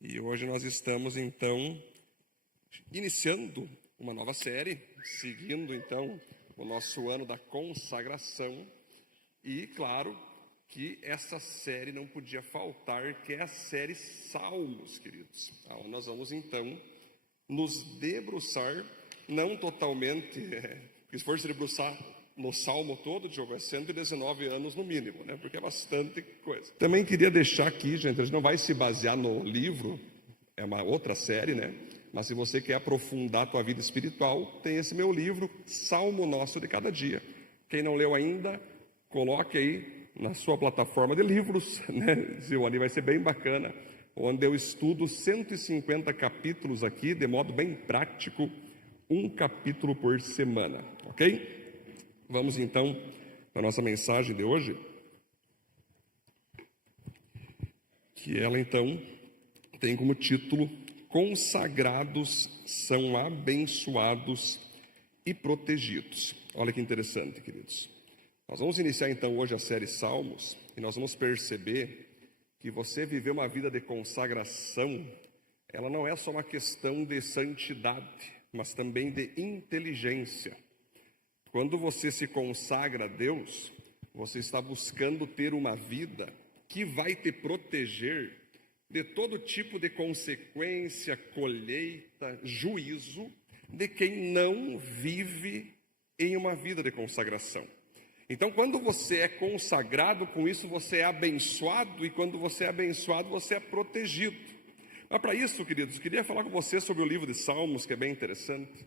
E hoje nós estamos, então, iniciando uma nova série, seguindo, então, o nosso ano da consagração. E, claro, que essa série não podia faltar, que é a série Salmos, queridos. Então, nós vamos, então, nos debruçar, não totalmente, porque se for se debruçar no Salmo todo, Diogo, é 119 anos no mínimo, né? Porque é bastante coisa. Também queria deixar aqui, gente, a gente não vai se basear no livro, é uma outra série, né? Mas se você quer aprofundar a tua vida espiritual, tem esse meu livro, Salmo Nosso de Cada Dia. Quem não leu ainda, coloque aí na sua plataforma de livros, né? Zione, vai ser bem bacana, onde eu estudo 150 capítulos aqui, de modo bem prático, um capítulo por semana, ok? Vamos então para a nossa mensagem de hoje, que ela então tem como título: Consagrados são abençoados e protegidos. Olha que interessante, queridos. Nós vamos iniciar então hoje a série Salmos e nós vamos perceber que você viver uma vida de consagração, ela não é só uma questão de santidade, mas também de inteligência. Quando você se consagra a Deus, você está buscando ter uma vida que vai te proteger de todo tipo de consequência, colheita, juízo de quem não vive em uma vida de consagração. Então, quando você é consagrado, com isso você é abençoado, e quando você é abençoado, você é protegido. Mas para isso, queridos, queria falar com você sobre o livro de Salmos, que é bem interessante.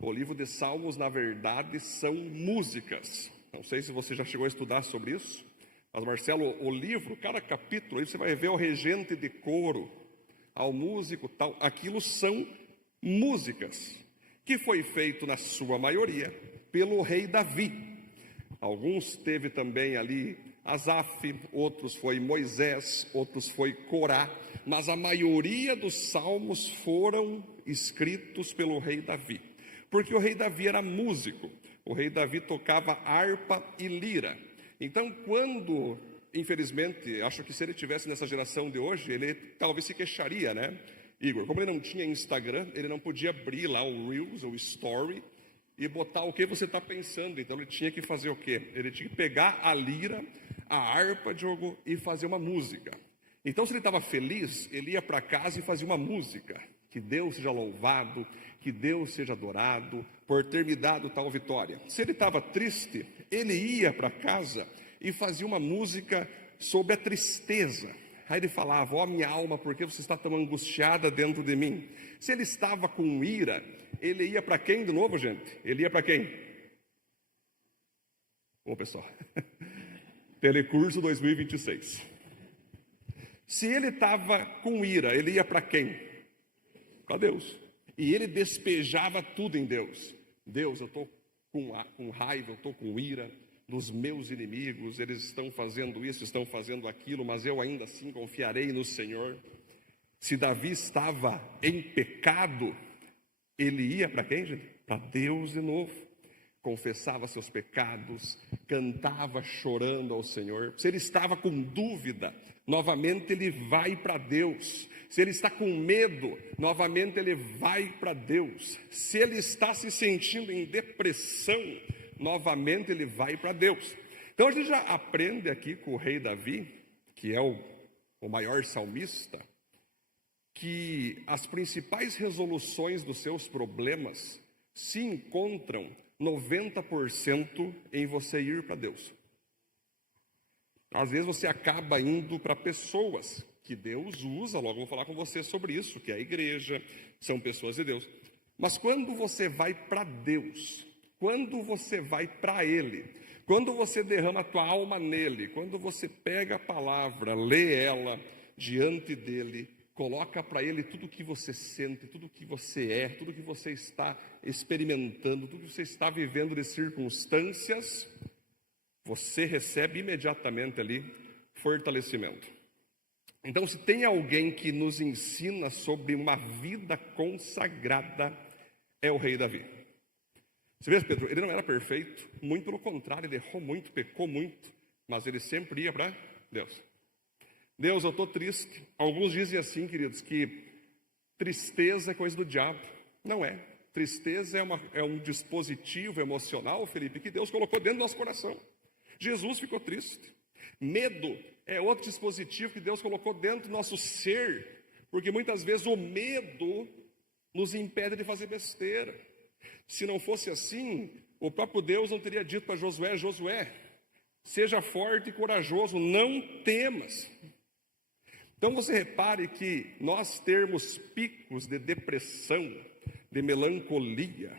O livro de Salmos, na verdade, são músicas. Não sei se você já chegou a estudar sobre isso, mas, Marcelo, o livro, cada capítulo, aí você vai ver o regente de coro, ao músico, tal. Aquilo são músicas, que foi feito, na sua maioria, pelo rei Davi. Alguns teve também ali Asaf, outros foi Moisés, outros foi Corá, mas a maioria dos salmos foram escritos pelo rei Davi. Porque o rei Davi era músico, o rei Davi tocava harpa e lira. Então, quando, infelizmente, acho que se ele estivesse nessa geração de hoje, ele talvez se queixaria, né, Igor? Como ele não tinha Instagram, ele não podia abrir lá o Reels, ou Story, e botar o que você está pensando. Então, ele tinha que fazer o quê? Ele tinha que pegar a lira, a harpa, Diogo, e fazer uma música. Então, se ele estava feliz, ele ia para casa e fazia uma música. Que Deus seja louvado, que Deus seja adorado por ter me dado tal vitória. Se ele estava triste, ele ia para casa e fazia uma música sobre a tristeza. Aí ele falava: ó minha alma, por que você está tão angustiada dentro de mim? Se ele estava com ira, ele ia para quem de novo, gente? Ele ia para quem? Ô pessoal, Telecurso 2026. Se ele estava com ira, ele ia para quem? Para Deus. E ele despejava tudo em Deus. Deus, eu estou com raiva, eu estou com ira dos meus inimigos, eles estão fazendo isso, estão fazendo aquilo, mas eu ainda assim confiarei no Senhor. Se Davi estava em pecado, ele ia para quem, gente? Para Deus de novo. Confessava seus pecados, cantava chorando ao Senhor. Se ele estava com dúvida, novamente ele vai para Deus. Se ele está com medo, novamente ele vai para Deus. Se ele está se sentindo em depressão, novamente ele vai para Deus. Então a gente já aprende aqui com o rei Davi, que é o maior salmista, que as principais resoluções dos seus problemas se encontram 90% em você ir para Deus. Às vezes você acaba indo para pessoas que Deus usa, logo vou falar com você sobre isso, que é a igreja, são pessoas de Deus. Mas quando você vai para Deus, quando você vai para Ele, quando você derrama a tua alma nele, quando você pega a palavra, lê ela diante dele, coloca para Ele tudo o que você sente, tudo o que você é, tudo o que você está experimentando, tudo que você está vivendo de circunstâncias, você recebe imediatamente ali fortalecimento. Então, se tem alguém que nos ensina sobre uma vida consagrada, é o rei Davi. Você vê, Pedro, ele não era perfeito, muito pelo contrário, ele errou muito, pecou muito, mas ele sempre ia para Deus. Deus, eu estou triste. Alguns dizem assim, queridos, que tristeza é coisa do diabo. Não é. Tristeza é um dispositivo emocional, Felipe, que Deus colocou dentro do nosso coração. Jesus ficou triste. Medo é outro dispositivo que Deus colocou dentro do nosso ser, porque muitas vezes o medo nos impede de fazer besteira. Se não fosse assim, o próprio Deus não teria dito para Josué: Josué, seja forte e corajoso, não temas. Então você repare que nós termos picos de depressão, de melancolia,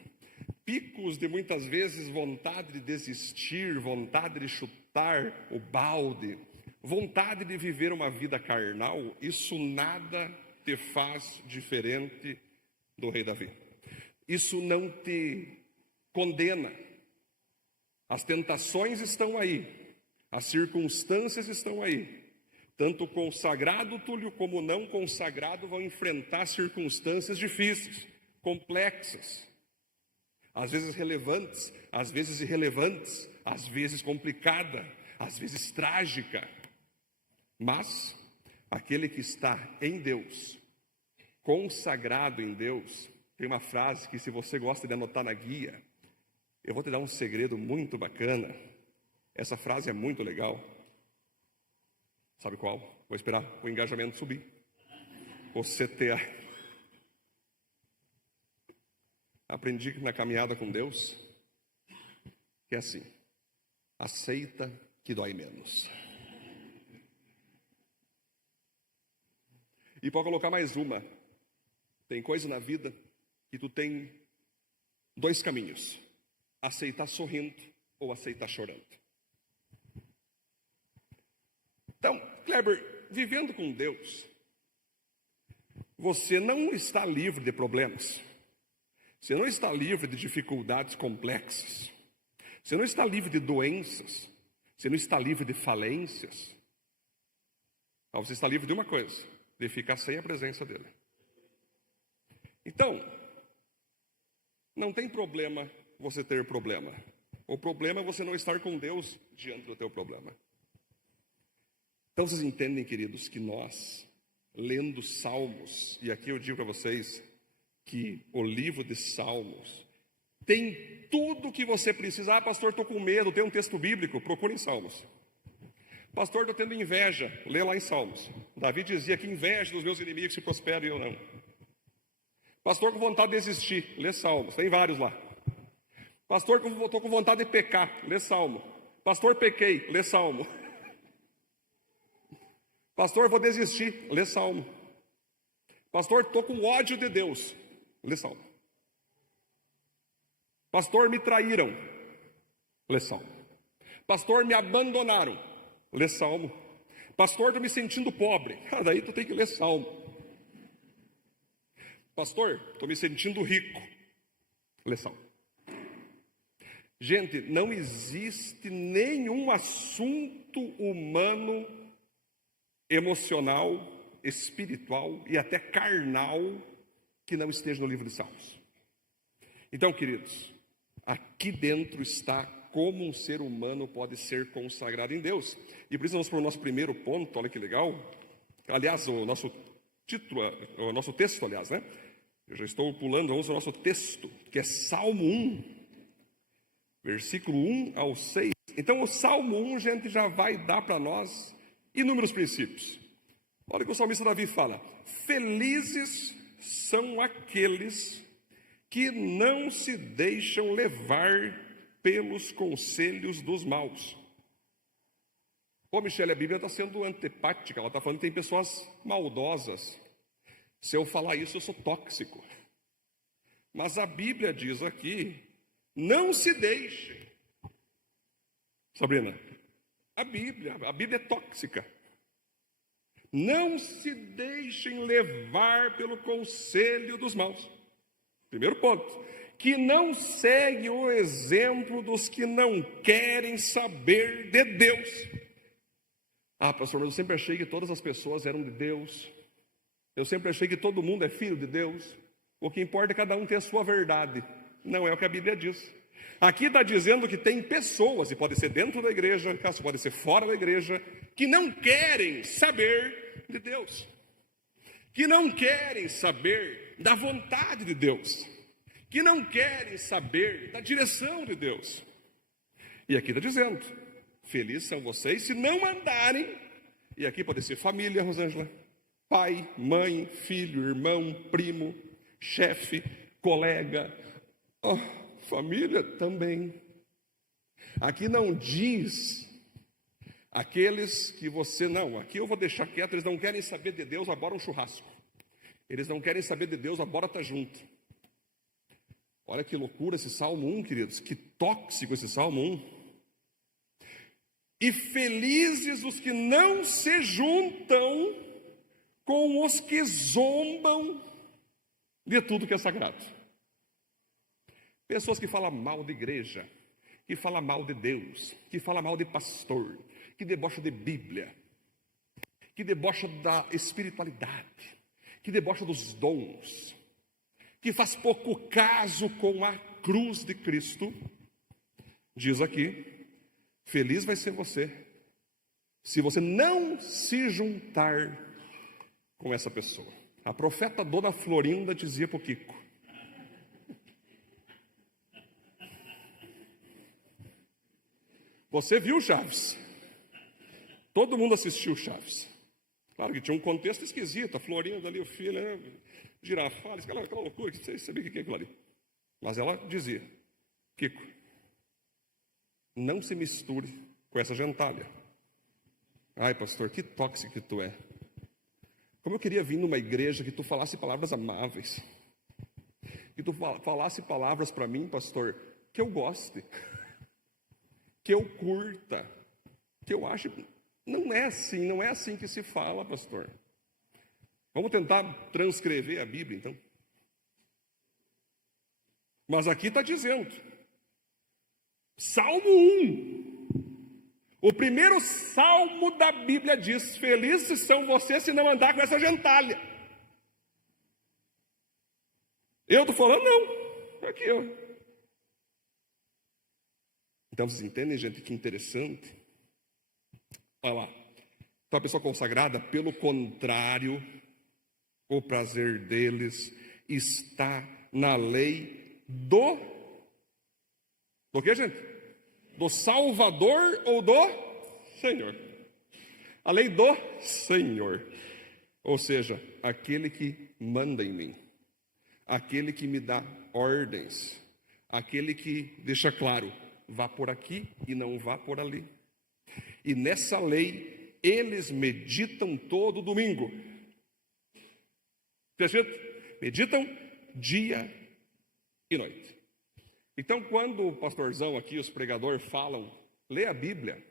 picos de muitas vezes vontade de desistir, vontade de chutar o balde, vontade de viver uma vida carnal, isso nada te faz diferente do rei Davi. Isso não te condena. As tentações estão aí, as circunstâncias estão aí. Tanto o consagrado, Túlio, como o não consagrado vão enfrentar circunstâncias difíceis, complexas, às vezes relevantes, às vezes irrelevantes, às vezes complicada, às vezes trágica. Mas aquele que está em Deus, consagrado em Deus, tem uma frase que, se você gosta de anotar na guia, eu vou te dar um segredo muito bacana. Essa frase é muito legal. Sabe qual? Vou esperar o engajamento subir. O CTA. Aprendi na caminhada com Deus que é assim: aceita que dói menos. E pode colocar mais uma. Tem coisa na vida que tu tem dois caminhos: aceitar sorrindo ou aceitar chorando. Então, Kleber, vivendo com Deus, você não está livre de problemas. Você não está livre de dificuldades complexas. Você não está livre de doenças. Você não está livre de falências. Mas você está livre de uma coisa: de ficar sem a presença dele. Então, não tem problema você ter problema. O problema é você não estar com Deus diante do teu problema. Então vocês entendem, queridos, que nós, lendo Salmos, e aqui eu digo para vocês que o livro de Salmos tem tudo o que você precisa. Ah, pastor, estou com medo, tem um texto bíblico, procure em Salmos. Pastor, estou tendo inveja, lê lá em Salmos. Davi dizia: que inveja dos meus inimigos se prosperem ou não. Pastor, com vontade de desistir, lê Salmos, tem vários lá. Pastor, estou com vontade de pecar, lê Salmo. Pastor, pequei, lê Salmo. Pastor, vou desistir, lê Salmo. Pastor, estou com ódio de Deus, lê Salmo. Pastor, me traíram, lê Salmo. Pastor, me abandonaram, lê Salmo. Pastor, estou me sentindo pobre, daí tu tem que ler Salmo. Pastor, estou me sentindo rico, lê Salmo. Gente, não existe nenhum assunto humano, emocional, espiritual e até carnal que não esteja no livro de Salmos. Então, queridos, aqui dentro está como um ser humano pode ser consagrado em Deus. E por isso vamos para o nosso primeiro ponto. Olha que legal. Aliás, o nosso título, o nosso texto, aliás, né? Eu já estou pulando, vamos ao nosso texto, que é Salmo 1, versículo 1 ao 6. Então o Salmo 1, gente, já vai dar para nós inúmeros princípios. Olha o que o salmista Davi fala: felizes são aqueles que não se deixam levar pelos conselhos dos maus. Pô, Michele, a Bíblia está sendo antipática, ela está falando que tem pessoas maldosas. Se eu falar isso, eu sou tóxico. Mas a Bíblia diz aqui: não se deixe. Sabrina, a Bíblia é tóxica. Não se deixem levar pelo conselho dos maus. Primeiro ponto: que não segue o exemplo dos que não querem saber de Deus. Ah, pastor, mas eu sempre achei que todas as pessoas eram de Deus. Eu sempre achei que todo mundo é filho de Deus. O que importa é cada um ter a sua verdade. Não é o que a Bíblia diz. Aqui está dizendo que tem pessoas, e pode ser dentro da igreja, caso pode ser fora da igreja, que não querem saber de Deus, que não querem saber da vontade de Deus, que não querem saber da direção de Deus. E aqui está dizendo, felizes são vocês se não andarem, e aqui pode ser família, Rosângela, pai, mãe, filho, irmão, primo, chefe, colega, família também. Aqui não diz aqueles que você, não, aqui eu vou deixar quieto, eles não querem saber de Deus, agora um churrasco. Eles não querem saber de Deus, agora tá junto. Olha que loucura esse Salmo 1, queridos, que tóxico esse Salmo 1. E felizes os que não se juntam com os que zombam de tudo que é sagrado. Pessoas que falam mal da igreja, que falam mal de Deus, que falam mal de pastor, que debocham de Bíblia, que debocham da espiritualidade, que debocham dos dons, que faz pouco caso com a cruz de Cristo. Diz aqui, feliz vai ser você, se você não se juntar com essa pessoa. A profeta Dona Florinda dizia para o Kiko: você viu Chaves? Todo mundo assistiu Chaves. Claro que tinha um contexto esquisito, a Florinda ali, o filho, girafales, aquela loucura, que você sabia o que é aquilo ali. Mas ela dizia: Kiko, não se misture com essa gentalha. Ai, pastor, que tóxico que tu é. Como eu queria vir numa igreja que tu falasse palavras amáveis, que tu falasse palavras para mim, pastor, que eu goste, que eu curta, que eu ache. Não é assim que se fala, pastor. Vamos tentar transcrever a Bíblia, então. Mas aqui está dizendo, Salmo 1, o primeiro salmo da Bíblia diz: felizes são vocês se não andar com essa gentalha. Eu estou falando, não, aqui ó. Então vocês entendem, gente, que interessante? Olha lá, então a pessoa consagrada, pelo contrário, o prazer deles está na lei do que, gente? Do Salvador ou do Senhor? A lei do Senhor, ou seja, aquele que manda em mim, aquele que me dá ordens, aquele que deixa claro, vá por aqui e não vá por ali. E nessa lei, eles meditam todo domingo. Meditam dia e noite. Então, quando o pastorzão aqui, os pregadores falam, lê a Bíblia,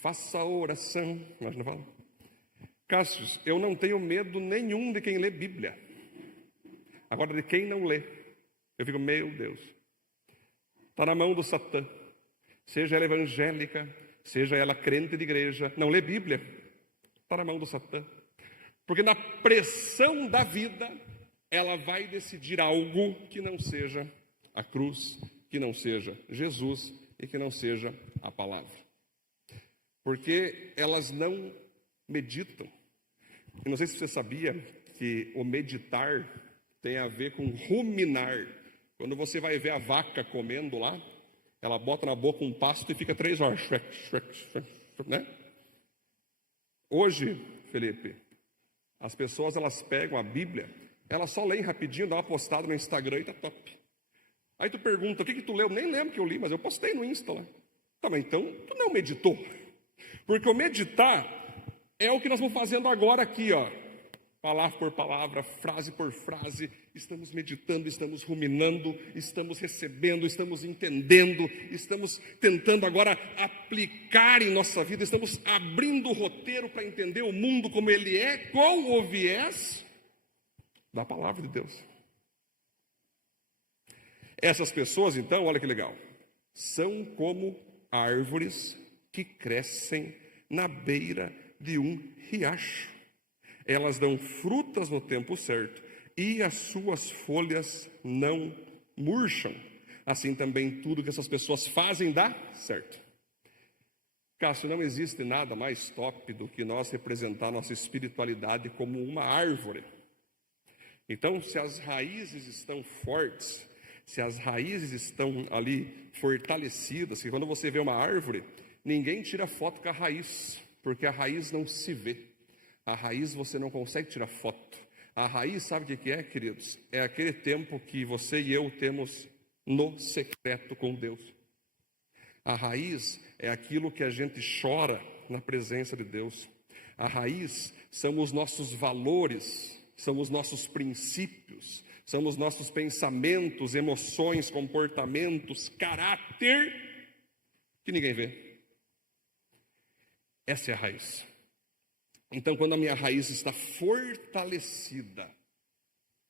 faça a oração, mas não falam. Cássio, eu não tenho medo nenhum de quem lê Bíblia. Agora, de quem não lê, eu fico, meu Deus, está na mão do Satã. Seja ela evangélica, seja ela crente de igreja, não lê Bíblia, está na mão do Satã. Porque na pressão da vida, ela vai decidir algo que não seja a cruz, que não seja Jesus e que não seja a palavra. Porque elas não meditam. Eu não sei se você sabia que o meditar tem a ver com ruminar. Quando você vai ver a vaca comendo lá, ela bota na boca um pasto e fica 3 horas, né? Hoje, Felipe, as pessoas elas pegam a Bíblia, elas só leem rapidinho, dá uma postada no Instagram e tá top. Aí tu pergunta, o que tu leu? Nem lembro que eu li, mas eu postei no Insta lá. Tá, mas então tu não meditou. Porque o meditar é o que nós vamos fazendo agora aqui, ó. Palavra por palavra, frase por frase, estamos meditando, estamos ruminando, estamos recebendo, estamos entendendo, estamos tentando agora aplicar em nossa vida, estamos abrindo o roteiro para entender o mundo como ele é, com o viés da palavra de Deus. Essas pessoas, então, olha que legal, são como árvores que crescem na beira de um riacho. Elas dão frutas no tempo certo e as suas folhas não murcham. assim também tudo que essas pessoas fazem dá certo. Cássio, não existe nada mais top do que nós representar nossa espiritualidade como uma árvore. Então, se as raízes estão fortes, se as raízes estão ali fortalecidas, que quando você vê uma árvore, ninguém tira foto com a raiz, porque a raiz não se vê. A raiz você não consegue tirar foto. A raiz, sabe o que é, queridos? É aquele tempo que você e eu temos no secreto com Deus. A raiz é aquilo que a gente chora na presença de Deus. A raiz são os nossos valores, são os nossos princípios, são os nossos pensamentos, emoções, comportamentos, caráter, que ninguém vê. Essa é a raiz. Então, quando a minha raiz está fortalecida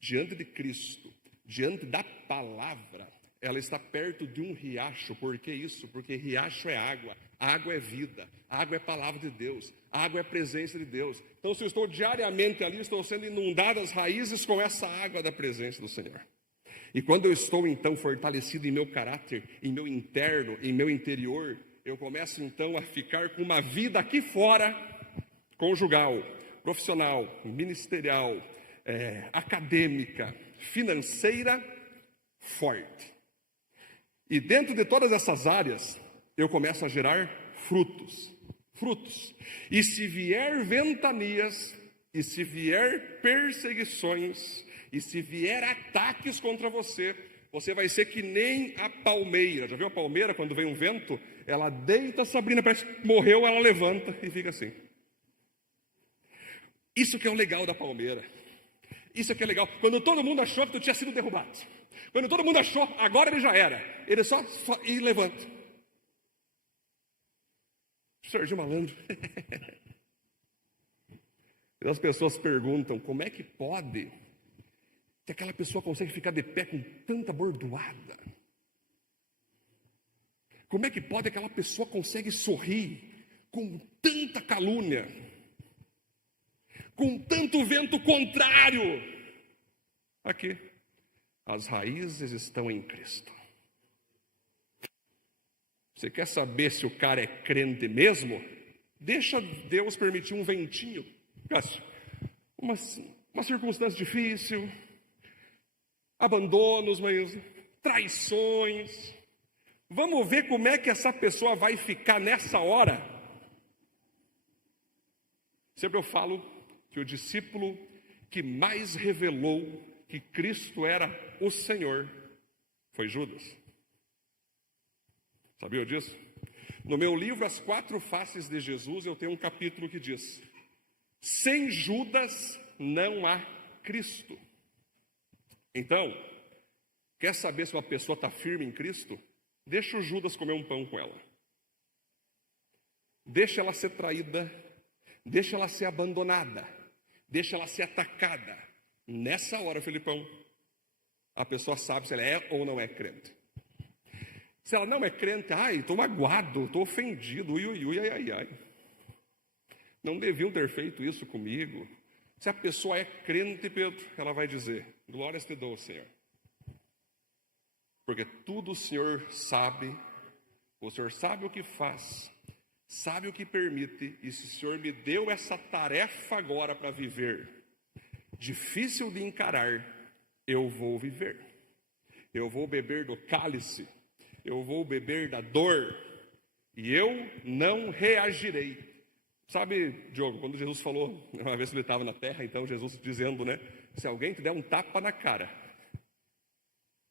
diante de Cristo, diante da palavra, ela está perto de um riacho. Por que isso? Porque riacho é água, água é vida, água é palavra de Deus, água é presença de Deus. Então, se eu estou diariamente ali, estou sendo inundado as raízes com essa água da presença do Senhor. E quando eu estou então fortalecido em meu caráter, em meu interno, em meu interior, eu começo então a ficar com uma vida aqui fora, conjugal, profissional, ministerial, acadêmica, financeira, forte. E dentro de todas essas áreas, eu começo a gerar frutos. E se vier ventanias, e se vier perseguições, e se vier ataques contra você, você vai ser que nem a palmeira. Já viu a palmeira, quando vem um vento? Ela deita, Sabrina, parece que morreu, ela levanta e fica assim. Isso que é o legal da palmeira. Isso que é legal. Quando todo mundo achou que tu tinha sido derrubado. Quando todo mundo achou, agora ele já era. Ele só e levanta. Serginho Malandro. E as pessoas perguntam, como é que pode que aquela pessoa consegue ficar de pé com tanta bordoada? Como é que pode que aquela pessoa consegue sorrir com tanta calúnia? Com tanto vento contrário? Aqui. As raízes estão em Cristo. Você quer saber se o cara é crente mesmo? Deixa Deus permitir um ventinho, Cássio, uma circunstância difícil, abandonos, mas traições. Vamos ver como é que essa pessoa vai ficar nessa hora. Sempre eu falo que o discípulo que mais revelou que Cristo era o Senhor foi Judas. Sabia disso? No meu livro As Quatro Faces de Jesus, eu tenho um capítulo que diz: sem Judas não há Cristo. Então, quer saber se uma pessoa está firme em Cristo? Deixa o Judas comer um pão com ela. Deixa ela ser traída, deixa ela ser abandonada, deixa ela ser atacada. Nessa hora, Felipão, a pessoa sabe se ela é ou não é crente. Se ela não é crente, estou magoado, estou ofendido, ai. Não deviam ter feito isso comigo. Se a pessoa é crente, Pedro, ela vai dizer: glórias te dou, Senhor. Porque tudo o Senhor sabe o que faz, sabe o que permite, e se o Senhor me deu essa tarefa agora para viver, difícil de encarar, eu vou viver. Eu vou beber do cálice, eu vou beber da dor, e eu não reagirei. Sabe, Diogo, quando Jesus falou, uma vez que ele estava na terra, então Jesus dizendo, né, se alguém te der um tapa na cara,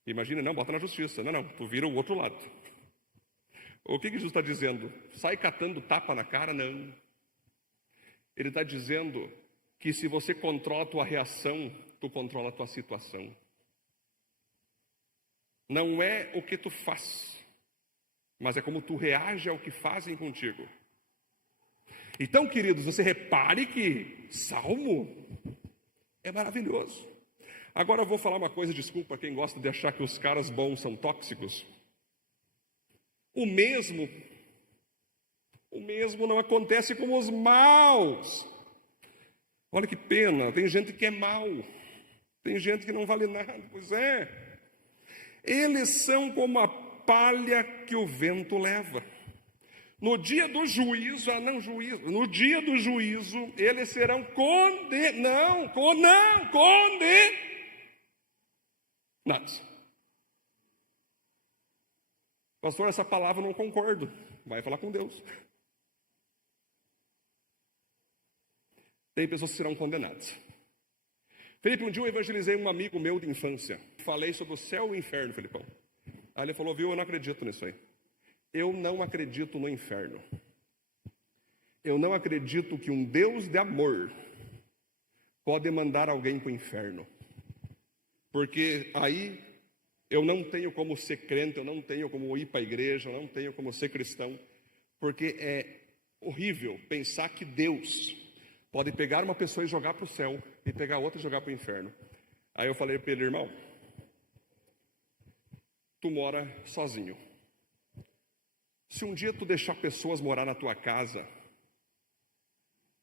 imagina, não, bota na justiça, não, tu vira o outro lado. O que Jesus está dizendo? Sai catando tapa na cara? Não. Ele está dizendo que se você controla a tua reação, tu controla a tua situação. Não é o que tu faz, mas é como tu reage ao que fazem contigo. Então, queridos, você repare que Salmo é maravilhoso. Agora eu vou falar uma coisa, desculpa quem gosta de achar que os caras bons são tóxicos. O mesmo não acontece com os maus. Olha que pena, tem gente que é mau, tem gente que não vale nada, pois é. Eles são como a palha que o vento leva. No dia do juízo, no dia do juízo, eles serão condenados. Pastor, essa palavra eu não concordo. Vai falar com Deus. Tem pessoas que serão condenadas. Felipe, um dia eu evangelizei um amigo meu de infância. Falei sobre o céu e o inferno, Felipão. Aí ele falou, viu, eu não acredito nisso aí. Eu não acredito no inferno. Eu não acredito que um Deus de amor pode mandar alguém para o inferno. Porque aí eu não tenho como ser crente, eu não tenho como ir para a igreja, eu não tenho como ser cristão. Porque é horrível pensar que Deus pode pegar uma pessoa e jogar para o céu, e pegar outra e jogar para o inferno. Aí eu falei para ele, irmão, tu mora sozinho. Se um dia tu deixar pessoas morar na tua casa,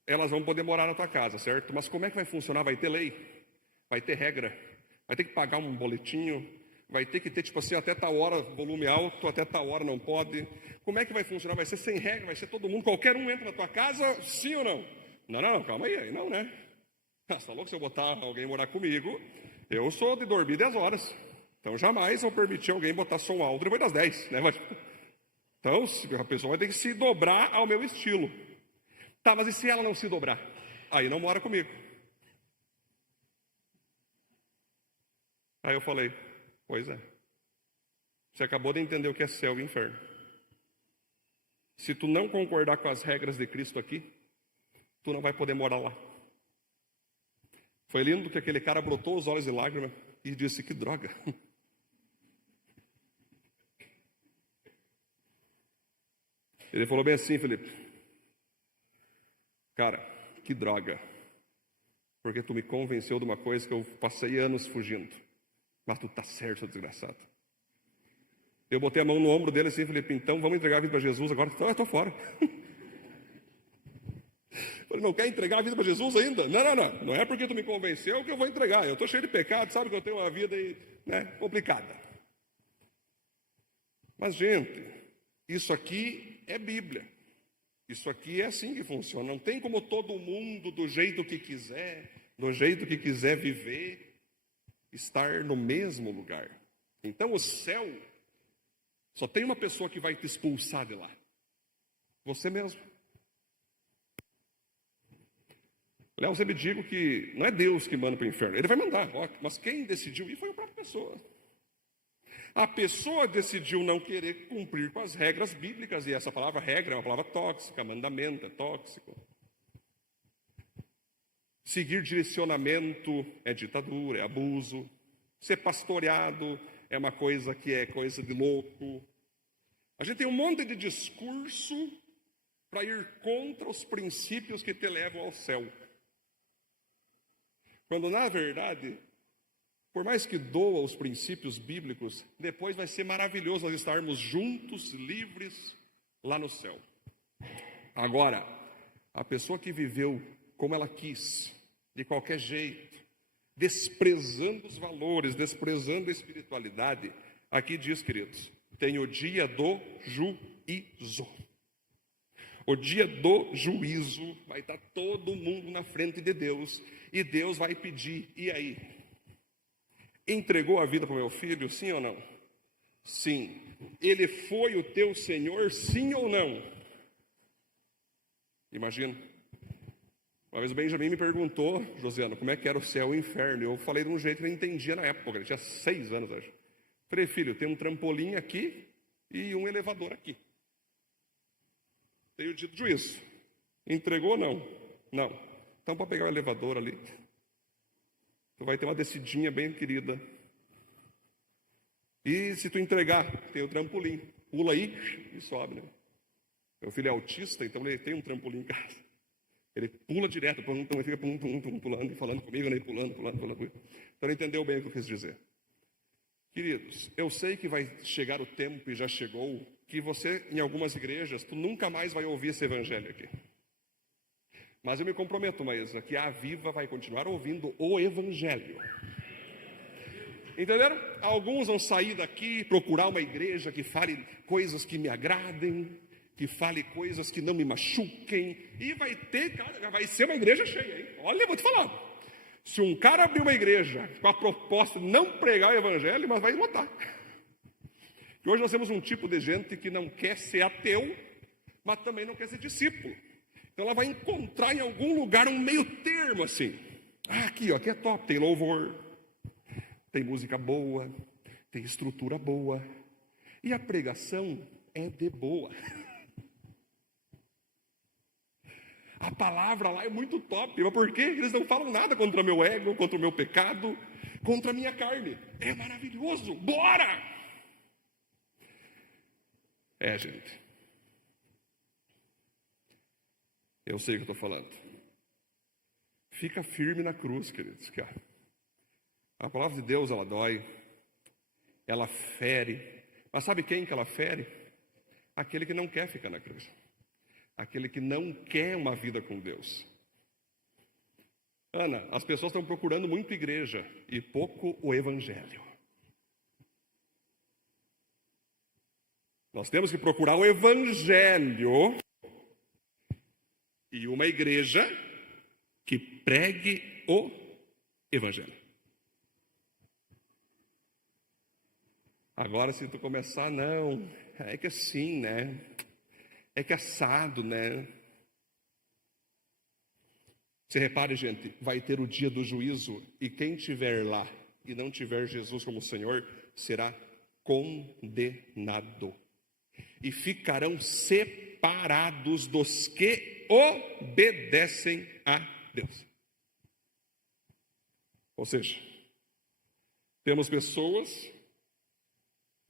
elas vão poder morar na tua casa, certo? Mas como é que vai funcionar? Vai ter lei? Vai ter regra? Vai ter que pagar um boletinho? Vai ter que ter, tipo assim, até tal hora volume alto, até tal hora não pode? Como é que vai funcionar? Vai ser sem regra? Vai ser todo mundo? Qualquer um entra na tua casa, sim ou não? Não, calma aí não, né? Você tá louco? Se eu botar alguém morar comigo, eu sou de dormir 10 horas. Então jamais vou permitir alguém botar som alto depois das 10, né? Então, a pessoa vai ter que se dobrar ao meu estilo. Tá, mas e se ela não se dobrar? Aí não mora comigo. Aí eu falei, pois é. Você acabou de entender o que é céu e inferno. Se tu não concordar com as regras de Cristo aqui, tu não vai poder morar lá. Foi lindo que aquele cara brotou os olhos de lágrimas e disse, que droga. Ele falou bem assim, Felipe, cara, que droga, porque tu me convenceu de uma coisa que eu passei anos fugindo, mas tu tá certo, seu desgraçado. Eu botei a mão no ombro dele assim, Felipe, então vamos entregar a vida para Jesus agora? Eu tô fora. Falei, não quer entregar a vida para Jesus ainda? Não é porque tu me convenceu que eu vou entregar, eu tô cheio de pecado, sabe que eu tenho uma vida aí, né, complicada. Mas gente, isso aqui é Bíblia. Isso aqui é assim que funciona. Não tem como todo mundo, do jeito que quiser viver, estar no mesmo lugar. Então o céu, só tem uma pessoa que vai te expulsar de lá. Você mesmo. Eu sempre digo que não é Deus que manda para o inferno. Ele vai mandar, mas quem decidiu ir foi a própria pessoa. A pessoa decidiu não querer cumprir com as regras bíblicas, e essa palavra regra é uma palavra tóxica, mandamento é tóxico. Seguir direcionamento é ditadura, é abuso. Ser pastoreado é uma coisa que é coisa de louco. A gente tem um monte de discurso para ir contra os princípios que te levam ao céu. Quando, na verdade, por mais que doa os princípios bíblicos, depois vai ser maravilhoso nós estarmos juntos, livres, lá no céu. Agora, a pessoa que viveu como ela quis, de qualquer jeito, desprezando os valores, desprezando a espiritualidade, aqui diz, queridos, tem o dia do juízo. O dia do juízo vai estar todo mundo na frente de Deus, e Deus vai pedir, e aí? Entregou a vida para o meu filho, sim ou não? Sim. Ele foi o teu Senhor, sim ou não? Imagina. Uma vez o Benjamin me perguntou, Josiana, como é que era o céu e o inferno? Eu falei de um jeito que eu não entendia na época, ele tinha 6 anos, acho. Falei, filho, tem um trampolim aqui e um elevador aqui. Tem o dia do juízo. Entregou ou não? Não. Então, para pegar o elevador ali, tu vai ter uma descidinha bem querida. E se tu entregar, tem o trampolim. Pula aí e sobe, né? Meu filho é autista, então ele tem um trampolim em casa. Ele pula direto, então ele fica pulando e falando comigo, né? Pulando. Então ele entendeu bem o que eu quis dizer. Queridos, eu sei que vai chegar o tempo, e já chegou, que você, em algumas igrejas, tu nunca mais vai ouvir esse evangelho aqui. Mas eu me comprometo, Maísa, que a Viva vai continuar ouvindo o evangelho. Entenderam? Alguns vão sair daqui, procurar uma igreja que fale coisas que me agradem, que fale coisas que não me machuquem, e vai ter, cara, vai ser uma igreja cheia, hein? Olha, eu vou te falar. Se um cara abrir uma igreja com a proposta de não pregar o evangelho, mas vai lotar. E hoje nós temos um tipo de gente que não quer ser ateu, mas também não quer ser discípulo. Então ela vai encontrar em algum lugar um meio termo assim. Ah, aqui é top, tem louvor, tem música boa, tem estrutura boa, e a pregação é de boa. A palavra lá é muito top, mas por quê? Eles não falam nada contra o meu ego, contra o meu pecado, contra a minha carne. É maravilhoso, bora! Gente, eu sei o que eu estou falando. Fica firme na cruz, queridos. A palavra de Deus, ela dói, ela fere. Mas sabe quem que ela fere? Aquele que não quer ficar na cruz. Aquele que não quer uma vida com Deus. Ana, as pessoas estão procurando muito igreja e pouco o evangelho. Nós temos que procurar o evangelho e uma igreja que pregue o evangelho. Agora, se tu começar, não, é que assim, né? É que assado, né? Você repare, gente, vai ter o dia do juízo e quem estiver lá e não tiver Jesus como Senhor será condenado. E ficarão separados dos que obedecem a Deus. Ou seja, temos pessoas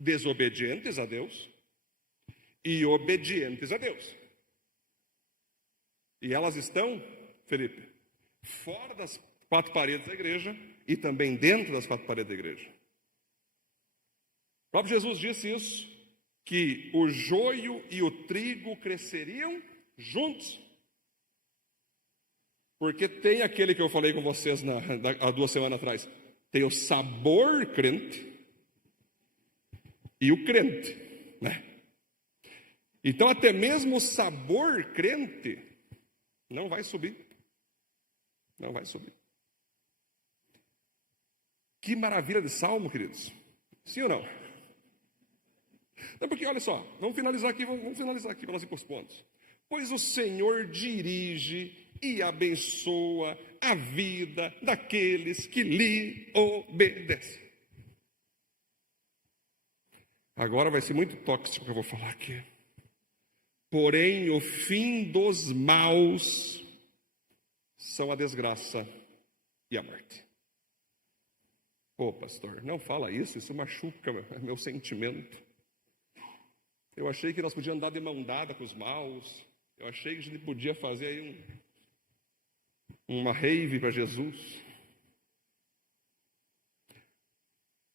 desobedientes a Deus e obedientes a Deus. E elas estão, Felipe, fora das quatro paredes da igreja e também dentro das quatro paredes da igreja. O próprio Jesus disse isso, que o joio e o trigo cresceriam juntos. Porque tem aquele que eu falei com vocês há 2 semanas atrás, tem o sabor crente e o crente, né? Então até mesmo o sabor crente não vai subir. Não vai subir. Que maravilha de salmo, queridos. Sim ou não? Não, porque olha só, vamos finalizar aqui para nós ir para os pontos. Pois o Senhor dirige e abençoa a vida daqueles que lhe obedecem. Agora vai ser muito tóxico o que eu vou falar aqui. Porém, o fim dos maus são a desgraça e a morte. Pô, pastor, não fala isso machuca meu sentimento. Eu achei que nós podíamos andar de mão dada com os maus. Eu achei que a gente podia fazer aí uma rave para Jesus.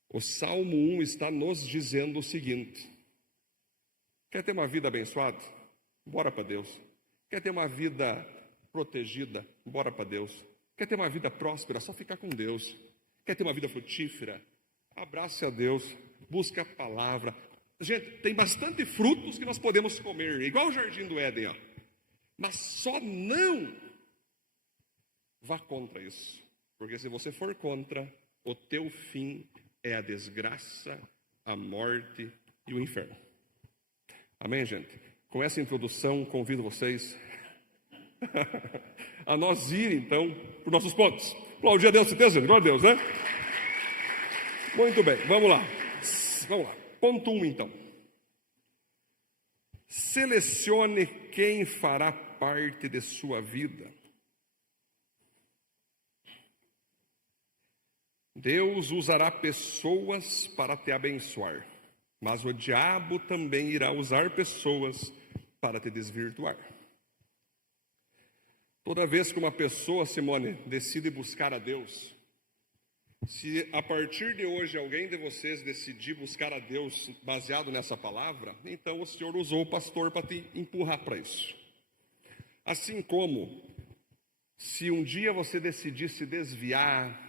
O Salmo 1 está nos dizendo o seguinte: quer ter uma vida abençoada? Bora para Deus. Quer ter uma vida protegida? Bora para Deus. Quer ter uma vida próspera? Só ficar com Deus. Quer ter uma vida frutífera? Abrace a Deus. Busca a palavra. Gente, tem bastante frutos que nós podemos comer, igual o jardim do Éden, ó. Mas só não vá contra isso. Porque se você for contra, o teu fim é a desgraça, a morte e o inferno. Amém, gente? Com essa introdução, convido vocês a nós ir, então, para os nossos pontos. Aplaudir a Deus, certeza, gente? Glória a Deus, né? Muito bem, vamos lá. Vamos lá. Ponto 1, então. Selecione quem fará parte de sua vida. Deus usará pessoas para te abençoar, mas o diabo também irá usar pessoas para te desvirtuar. Toda vez que uma pessoa, Simone, decide buscar a Deus, se a partir de hoje alguém de vocês decidir buscar a Deus baseado nessa palavra, então o Senhor usou o pastor para te empurrar para isso. Assim como, se um dia você decidir se desviar,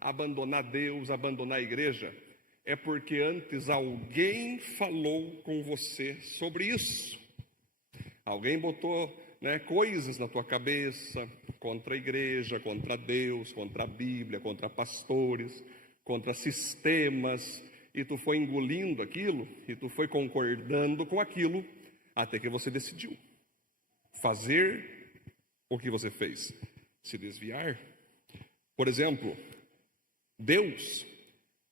abandonar Deus, abandonar a igreja, é porque antes alguém falou com você sobre isso. Alguém botou, coisas na tua cabeça contra a igreja, contra Deus, contra a Bíblia, contra pastores, contra sistemas, e tu foi engolindo aquilo, e tu foi concordando com aquilo, até que você decidiu fazer o que você fez, se desviar. Por exemplo, Deus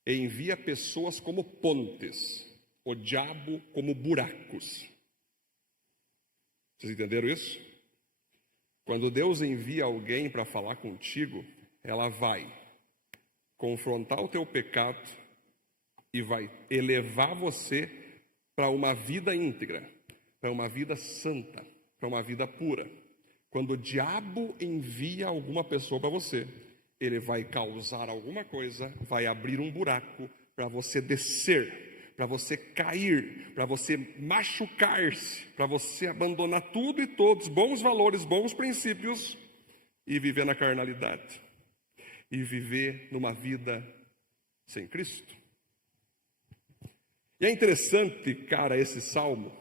envia pessoas como pontes, o diabo como buracos. Vocês entenderam isso? Quando Deus envia alguém para falar contigo, ela vai confrontar o teu pecado e vai elevar você para uma vida íntegra, para uma vida santa, para uma vida pura. Quando o diabo envia alguma pessoa para você, ele vai causar alguma coisa, vai abrir um buraco para você descer, para você cair, para você machucar-se, para você abandonar tudo e todos, bons valores, bons princípios, e viver na carnalidade, e viver numa vida sem Cristo. E é interessante, cara, esse salmo,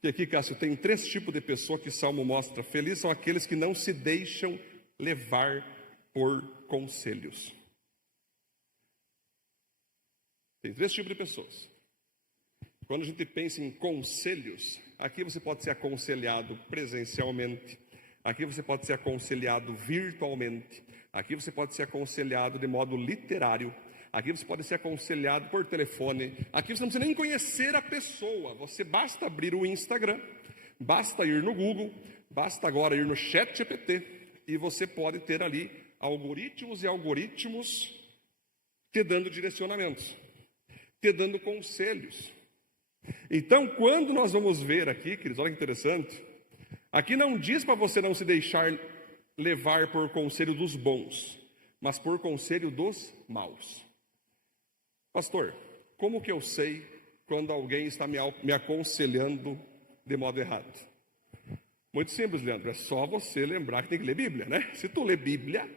que aqui, Cássio, tem 3 tipos de pessoa que o salmo mostra. Felizes são aqueles que não se deixam levar por conselhos. Tem 3 tipos de pessoas. Quando a gente pensa em conselhos, aqui você pode ser aconselhado presencialmente, aqui você pode ser aconselhado virtualmente, aqui você pode ser aconselhado de modo literário, aqui você pode ser aconselhado por telefone, aqui você não precisa nem conhecer a pessoa, você basta abrir o Instagram, basta ir no Google, basta agora ir no ChatGPT, e você pode ter ali algoritmos e algoritmos te dando direcionamentos, te dando conselhos. Então, quando nós vamos ver aqui, queridos, olha que interessante, aqui não diz para você não se deixar levar por conselho dos bons, mas por conselho dos maus. Pastor, como que eu sei quando alguém está me aconselhando de modo errado? Muito simples, Leandro, é só você lembrar que tem que ler Bíblia, né? Se tu ler Bíblia,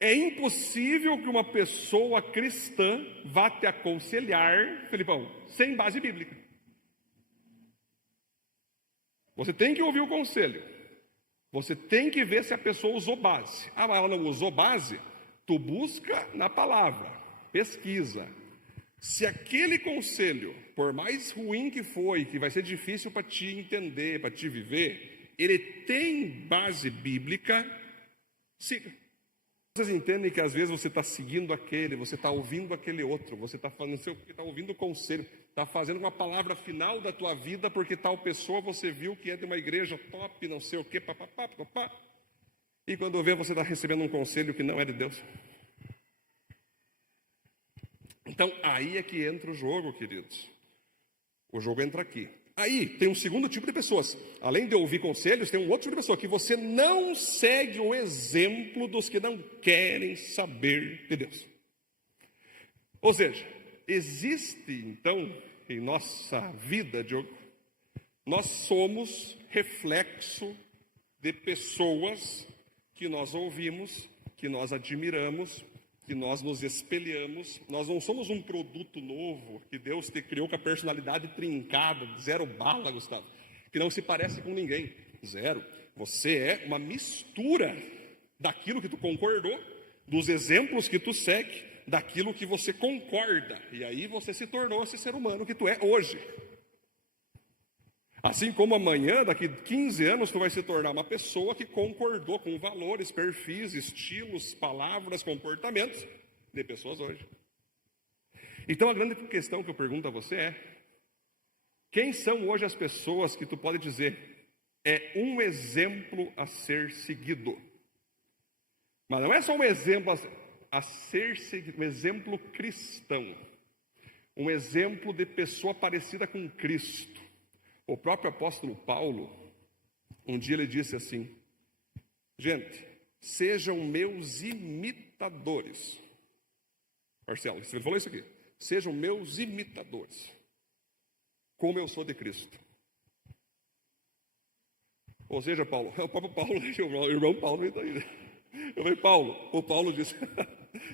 é impossível que uma pessoa cristã vá te aconselhar, Felipão, sem base bíblica. Você tem que ouvir o conselho. Você tem que ver se a pessoa usou base. Ah, mas ela não usou base? Tu busca na palavra, pesquisa. Se aquele conselho, por mais ruim que foi, que vai ser difícil para te entender, para te viver, ele tem base bíblica, siga. Vocês entendem que às vezes você está seguindo aquele, você está ouvindo aquele outro, você está fazendo seu, está ouvindo o conselho, está fazendo uma palavra final da tua vida, porque tal pessoa você viu que é de uma igreja top, não sei o que, papapá, papapá, e quando vê você está recebendo um conselho que não é de Deus. Então aí é que entra o jogo, queridos. O jogo entra aqui. Aí tem um segundo tipo de pessoas. Além de ouvir conselhos, tem um outro tipo de pessoa que você não segue o exemplo dos que não querem saber de Deus. Ou seja, existe então em nossa vida, Diogo, nós somos reflexo de pessoas que nós ouvimos, que nós admiramos, que nós nos espelhamos. Nós não somos um produto novo, que Deus te criou com a personalidade trincada, zero bala, Gustavo, que não se parece com ninguém, zero. Você é uma mistura daquilo que tu concordou, dos exemplos que tu segue, daquilo que você concorda, e aí você se tornou esse ser humano que tu é hoje. Assim como amanhã, daqui 15 anos, tu vai se tornar uma pessoa que concordou com valores, perfis, estilos, palavras, comportamentos de pessoas hoje. Então a grande questão que eu pergunto a você é: quem são hoje as pessoas que tu pode dizer é um exemplo a ser seguido? Mas não é só um exemplo a ser seguido, um exemplo cristão, um exemplo de pessoa parecida com Cristo. O próprio apóstolo Paulo, um dia ele disse assim: gente, sejam meus imitadores. Marcelo, ele falou isso aqui: sejam meus imitadores, como eu sou de Cristo. Ou seja, Paulo, é o próprio Paulo, o irmão Paulo está aí. Eu falei, Paulo, o Paulo disse,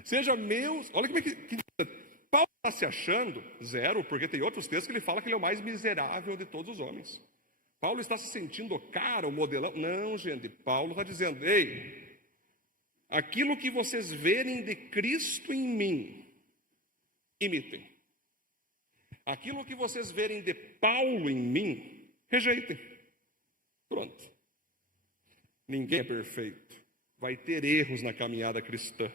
seja meus, olha como é que Paulo está se achando, zero, porque tem outros textos que ele fala que ele é o mais miserável de todos os homens. Paulo está se sentindo o cara, o modelão. Não, gente, Paulo está dizendo, ei, aquilo que vocês verem de Cristo em mim, imitem. Aquilo que vocês verem de Paulo em mim, rejeitem. Pronto. Ninguém é perfeito. Vai ter erros na caminhada cristã.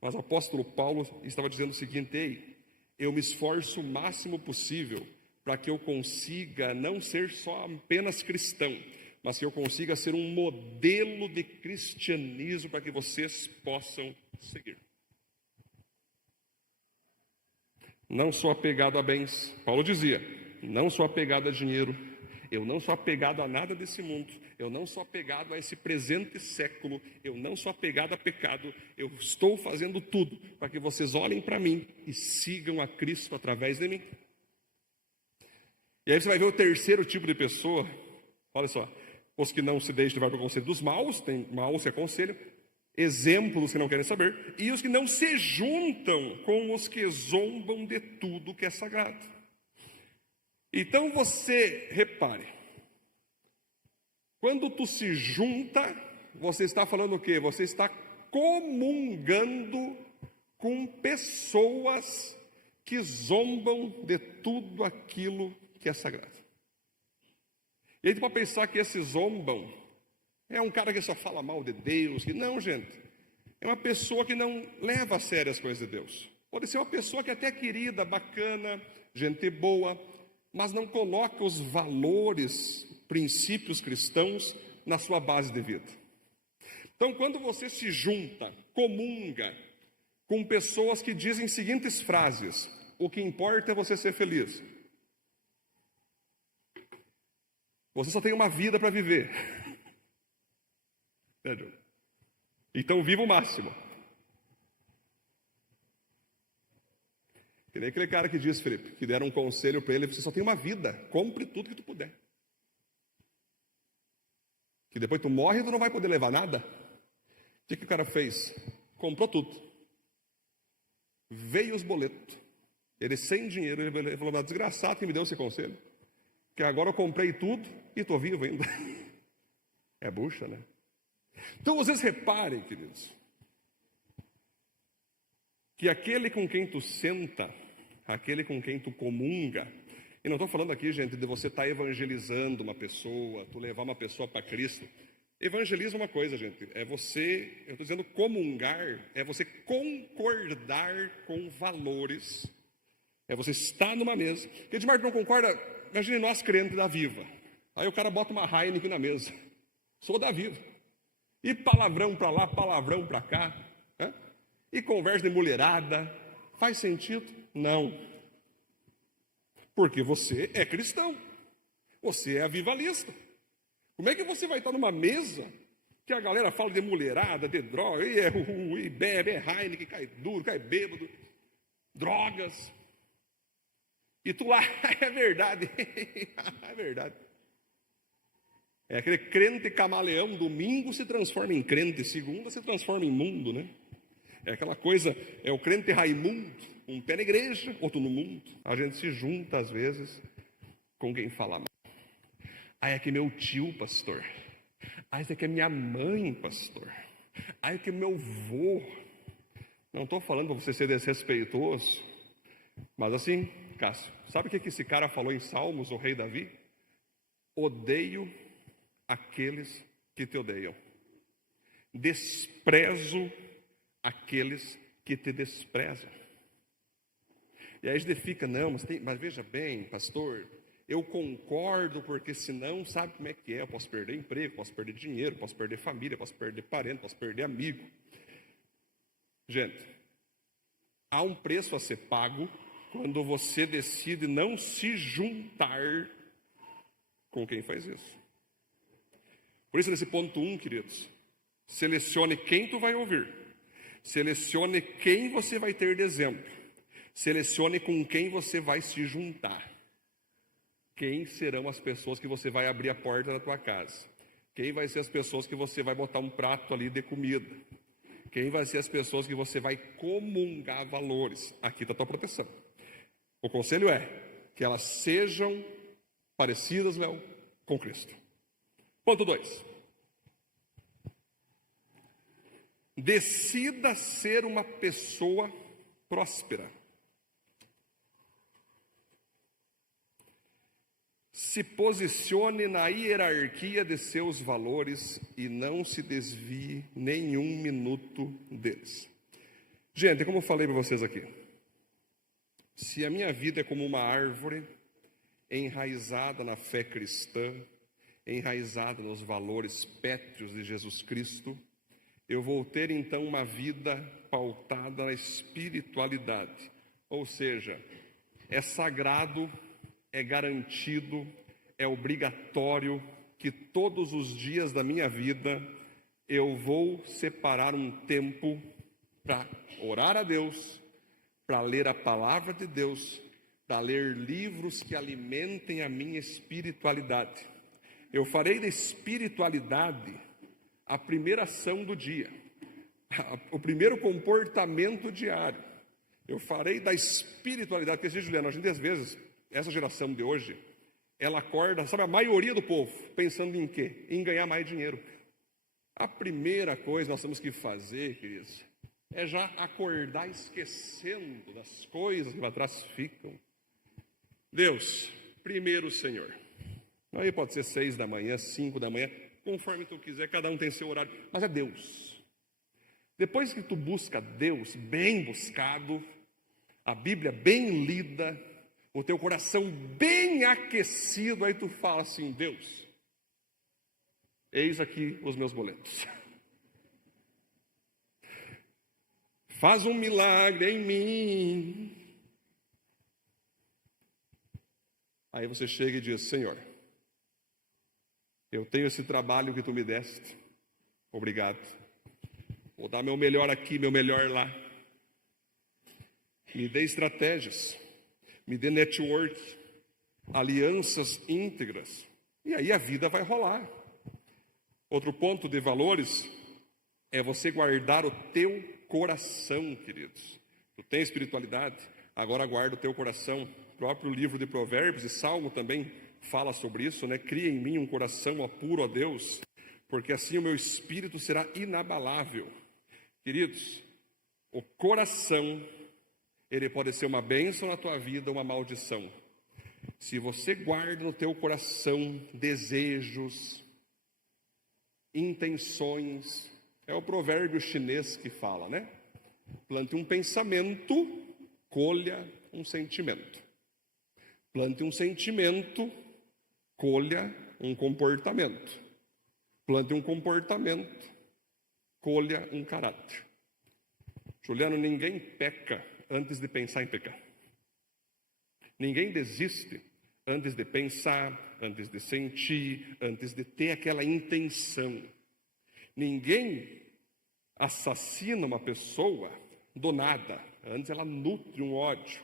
Mas o apóstolo Paulo estava dizendo o seguinte, ei, eu me esforço o máximo possível para que eu consiga não ser só apenas cristão, mas que eu consiga ser um modelo de cristianismo para que vocês possam seguir. Não sou apegado a bens. Paulo dizia, não sou apegado a dinheiro, eu não sou apegado a nada desse mundo, eu não sou apegado a esse presente século, eu não sou apegado a pecado, eu estou fazendo tudo para que vocês olhem para mim e sigam a Cristo através de mim. E aí você vai ver o terceiro tipo de pessoa, olha só, os que não se deixam levar pelo conselho dos maus, tem maus que aconselham, exemplos que não querem saber, e os que não se juntam com os que zombam de tudo que é sagrado. Então você, repare, quando tu se junta, você está falando o quê? Você está comungando com pessoas que zombam de tudo aquilo que é sagrado. E aí tu pode pensar que esse zombam é um cara que só fala mal de Deus. Não, gente. É uma pessoa que não leva a sério as coisas de Deus. Pode ser uma pessoa que é até querida, bacana, gente boa, mas não coloca os valores, princípios cristãos na sua base de vida. Então, quando você se junta, comunga com pessoas que dizem seguintes frases: o que importa é você ser feliz. Você só tem uma vida para viver. Então viva o máximo. Que nem aquele cara que disse, Felipe, que deram um conselho para ele: você só tem uma vida, compre tudo que tu puder. Que depois tu morre e tu não vai poder levar nada. O que o cara fez? Comprou tudo. Veio os boletos. Ele sem dinheiro, ele falou: mas desgraçado que me deu esse conselho. Que agora eu comprei tudo e estou vivo ainda. É bucha, né? Então vocês reparem, queridos, que aquele com quem tu senta, aquele com quem tu comunga, e não estou falando aqui, gente, de você estar evangelizando uma pessoa, tu levar uma pessoa para Cristo. Evangelismo é uma coisa, gente, é você, eu estou dizendo comungar, é você concordar com valores, é você estar numa mesa. Porque Edmar, não concorda? Imagine nós crentes da Viva, aí o cara bota uma Heineken na mesa, sou da Viva, e palavrão para lá, palavrão para cá, né? E conversa de mulherada, faz sentido? Não. Porque você é cristão, você é avivalista. Como é que você vai estar numa mesa que a galera fala de mulherada, de droga, e bebe, é Heineken, cai duro, cai bêbado, drogas, e tu lá, é verdade, é verdade. É aquele crente camaleão, domingo se transforma em crente, segunda se transforma em mundo, né? É aquela coisa, é o crente Raimundo, um pé na igreja, outro no mundo. A gente se junta às vezes com quem fala mal. Ah, é que meu tio, pastor. Ah, esse aqui é minha mãe, pastor. Ah, é que meu vô. Não estou falando para você ser desrespeitoso, mas assim, Cássio, sabe o que esse cara falou em Salmos, o rei Davi? Odeio aqueles que te odeiam. Desprezo aqueles que te desprezam. E aí a gente fica, não, mas veja bem, pastor, eu concordo, porque senão, sabe como é que é? Eu posso perder emprego, posso perder dinheiro, posso perder família, posso perder parente, posso perder amigo. Gente, há um preço a ser pago quando você decide não se juntar com quem faz isso. Por isso, nesse ponto 1, queridos, selecione quem tu vai ouvir, selecione quem você vai ter de exemplo, selecione com quem você vai se juntar. Quem serão as pessoas que você vai abrir a porta da tua casa? Quem vai ser as pessoas que você vai botar um prato ali de comida? Quem vai ser as pessoas que você vai comungar valores? Aqui está a tua proteção. O conselho é que elas sejam parecidas, Léo, com Cristo. Ponto 2. Decida ser uma pessoa próspera. Se posicione na hierarquia de seus valores e não se desvie nenhum minuto deles. Gente, como eu falei para vocês aqui, se a minha vida é como uma árvore enraizada na fé cristã, enraizada nos valores pétreos de Jesus Cristo, eu vou ter então uma vida pautada na espiritualidade. Ou seja, é sagrado, é garantido, é obrigatório que todos os dias da minha vida eu vou separar um tempo para orar a Deus, para ler a palavra de Deus, para ler livros que alimentem a minha espiritualidade. Eu farei da espiritualidade a primeira ação do dia, o primeiro comportamento diário. Eu farei da espiritualidade, porque, Juliano, a gente às vezes, essa geração de hoje, ela acorda, sabe, a maioria do povo, pensando em quê? Em ganhar mais dinheiro. A primeira coisa que nós temos que fazer, queridos, é já acordar esquecendo das coisas que lá atrás ficam. Deus, primeiro o Senhor. Aí pode ser 6 da manhã, 5 da manhã, conforme tu quiser, cada um tem seu horário, mas é Deus. Depois que tu busca Deus, bem buscado, a Bíblia bem lida, o teu coração bem aquecido, aí tu fala assim: Deus, eis aqui os meus boletos. Faz um milagre em mim. Aí você chega e diz: Senhor, eu tenho esse trabalho que tu me deste, obrigado. Vou dar meu melhor aqui, meu melhor lá. Me dê estratégias, me dê network, alianças íntegras, e aí a vida vai rolar. Outro ponto de valores é você guardar o teu coração, queridos. Tu tem espiritualidade, agora guarda o teu coração. O próprio livro de Provérbios e Salmo também fala sobre isso, né? Cria em mim um coração puro a Deus, porque assim o meu espírito será inabalável. Queridos, o coração, ele pode ser uma bênção na tua vida, uma maldição. Se você guarda no teu coração desejos, intenções, é o provérbio chinês que fala, né? Plante um pensamento, colha um sentimento. Plante um sentimento, colha um comportamento. Plante um comportamento, colha um caráter. Juliano, ninguém peca antes de pensar em pecar. Ninguém desiste antes de pensar, antes de sentir, antes de ter aquela intenção. Ninguém assassina uma pessoa do nada, antes ela nutre um ódio.